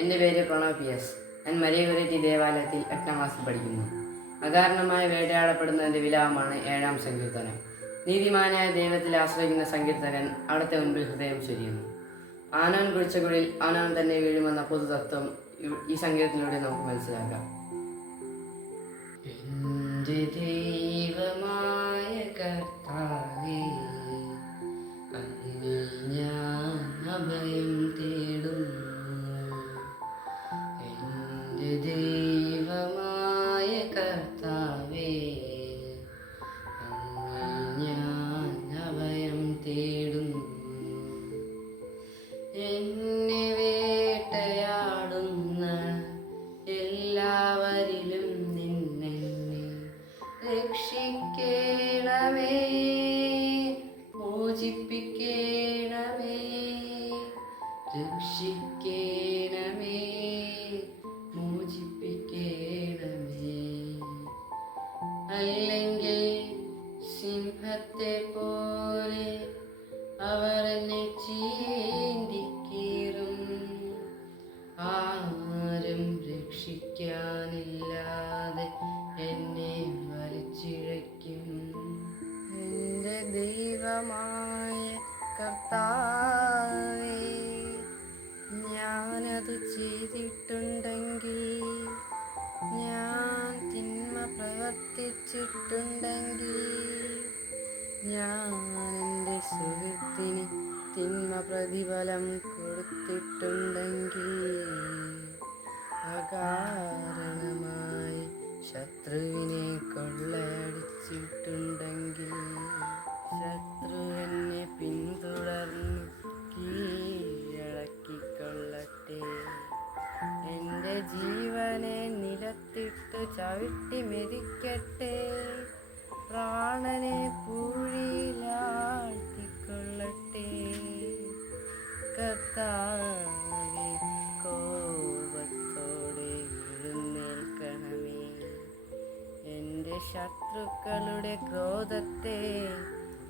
എൻ്റെ പേര് Pranav P S. ഞാൻ മരിയകുരറ്റി ദേവാലയത്തിൽ 8ാം ക്ലാസ്സിൽ പഠിക്കുന്നു. അകാരണമായി വേട്ടയാടപ്പെടുന്നതിൻ്റെ വിലാപമാണ് 7ാം സങ്കീർത്തനം. നീതിമാനായ ദൈവത്തിൽ ആശ്രയിക്കുന്ന സങ്കീർത്തകൻ അവിടുത്തെ മുൻപിൽ ഹൃദയം ചൊരിയുന്നു. ആനവൻ കുഴിച്ച കുഴിയിൽ അവനവൻ തന്നെ വീഴുമെന്ന പൊതുതത്വം ഈ സങ്കീർത്തനത്തിലൂടെ നമുക്ക് മനസ്സിലാക്കാം. എൻ്റെ ദൈവമായ കർത്താവേ, അങ്ങിൽ ഞാൻ അഭയം തേടുന്നു. എൻ്റെ ദൈവമായ കർത്താവേ, അങ്ങിൽ ഞാൻ അഭയം തേടുന്നു. എന്നെ വേട്ടയാടുന്ന എല്ലാവരിലും നിന്നെ രക്ഷിക്കണമേ, മോചിപ്പിക്കണമേ, രക്ഷിക്കണമേ, മോചിപ്പിക്കണമേ. അല്ലെങ്കിൽ സിംഹത്തെ പോലെ അവർ എന്നെ ചീന്തിക്കീറും. ആരും രക്ഷിക്കാനില്ലാതെ എന്നെ വലിച്ചിഴയ്ക്കും. എൻ്റെ ദൈവമായ കർത്താവേ, ഞാനത് ചെയ്തിട്ടുണ്ടെങ്കിൽ, ഞാൻ തിന്മ പ്രവർത്തിച്ചിട്ടുണ്ടെങ്കിൽ, ഞാൻ എൻ്റെ സുഹൃത്തിന് തിന്മ പ്രതിഫലം കൊടുത്തിട്ടുണ്ടെങ്കിൽ, അകാരണമായി ശത്രുവിനെ കൊള്ളയടിച്ചിട്ടുണ്ടെങ്കിൽ, ശത്രു എന്നെ പിന്തുടർന്ന് കീഴടക്കിക്കൊള്ളട്ടെ. എൻ്റെ ജീവനെ നിലത്തിട്ട് ചവിട്ടി മെതിക്കട്ടെ, പ്രാണനെ പൂഴിയിലാഴ്ത്തിക്കൊള്ളട്ടെ. കർത്താവേ, കോപത്തോടെ എഴുന്നേൽക്കണമേ. എൻ്റെ ശത്രുക്കളുടെ ക്രോധത്തെ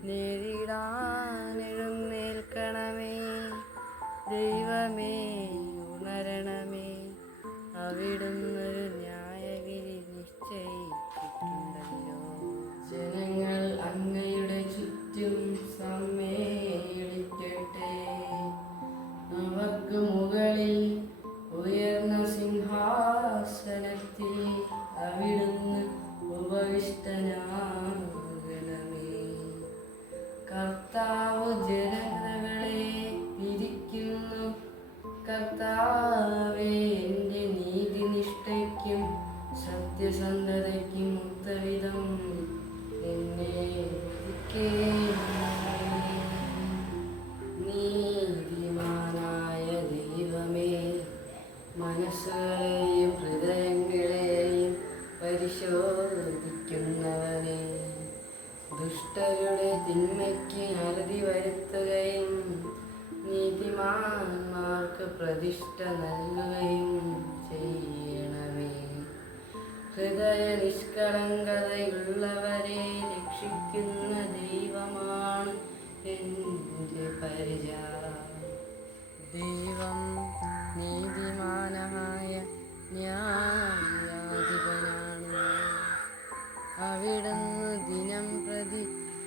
നേരിടാൻ എഴുന്നേൽക്കണമേ. ദൈവമേ, ഉണരണമേ. അവിടുന്നൊരു ന്യായവിധി നിശ്ചയിച്ചിട്ടുണ്ടല്ലോ. ജനങ്ങൾ അങ്ങയുടെ ചുറ്റും സമ്മേളിക്കട്ടെ. അവർക്ക് മുകളിൽ ഉയർന്ന സിംഹാസനത്തിൽ അവിടുന്ന് ഉപവിഷ്ടനാകണമേ. കർത്താവ് ജനതകളെ തിരിക്കുന്നു. കർത്താവേ, എൻ്റെ നീതിനിഷ്ഠയ്ക്കും സത്യസന്ധതയ്ക്കും ഒത്തവിധം എന്നെ വിധിക്കണമേ. നീതിമാനായ ദൈവമേ, മനസ്സുകളെയും ഹൃദയങ്ങളെയും പരിശോധിക്കുന്നവനെ, ദുഷ്ടരുടെ തിന്മയ്ക്ക് അറുതി വരുത്തുകയും നീതിമാന്മാർക്ക് പ്രതിഷ്ഠ നൽകുകയും ചെയ്യണമേ. ഹൃദയ നിഷ്കളങ്കതയുള്ളവരെ രക്ഷിക്കുന്ന ദൈവമാണ് എൻ്റെ പരിച. ദൈവം നീതിമാനായ ന്യായാധിപനാണ്. അവിടുന്ന് ദിനം പ്രതി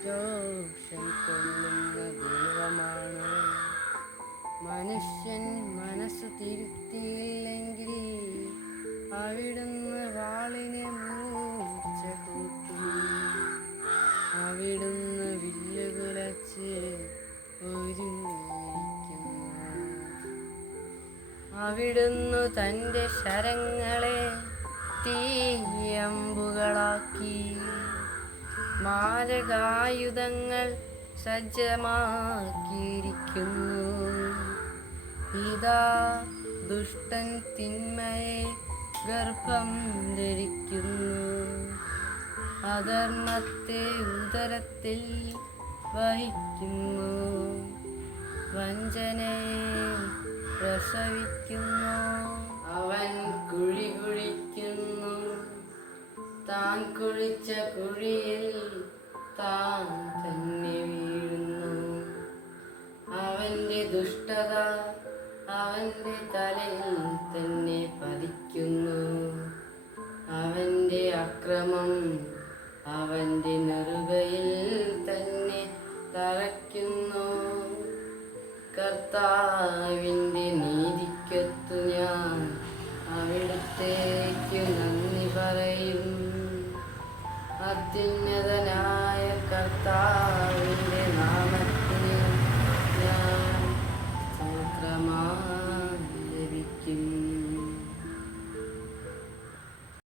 രോഷം കൊള്ളുന്ന ദൈവമാണ്. മനുഷ്യൻ മനസ്സ് തിരുത്തിയില്ലെങ്കിൽ അവിടുന്ന് വാളിനെ മൂർച്ച കൂട്ടും. അവിടുന്ന് വില്ലുകുലച്ച് ഒരുങ്ങിയിരിക്കുന്നു. അവിടുന്ന് തൻ്റെ ശരങ്ങളെ തീയമ്പുകളാക്കി മാരകായുധങ്ങൾ സജ്ജമാക്കിയിരിക്കുന്നു. ഇതാ, ദുഷ്ടൻ തിന്മയെ ഗർഭം ധരിക്കുന്നു. അധർമ്മത്തെ ഉദരത്തിൽ വഹിക്കുന്നു. വഞ്ചനയെ പ്രസവിക്കുന്നു. അവൻ കുഴി കുഴിക്കുന്നു. താൻ കുഴിച്ച കുഴിയിൽ താൻ തന്നെ വീഴുന്നു. അവൻ്റെ ദുഷ്ടത അവൻ്റെ തലയിൽ തന്നെ പതിക്കുന്നു. അവൻ്റെ അക്രമം അവൻ്റെ നെറുകയിൽ തന്നെ തറയ്ക്കുന്നു. കർത്താവിൻ്റെ നീതിക്കൊത്തു ഞാൻ അവിടുത്തേക്കു നന്ദി പറയും. അത്യുന്നതനായ കർത്താവ്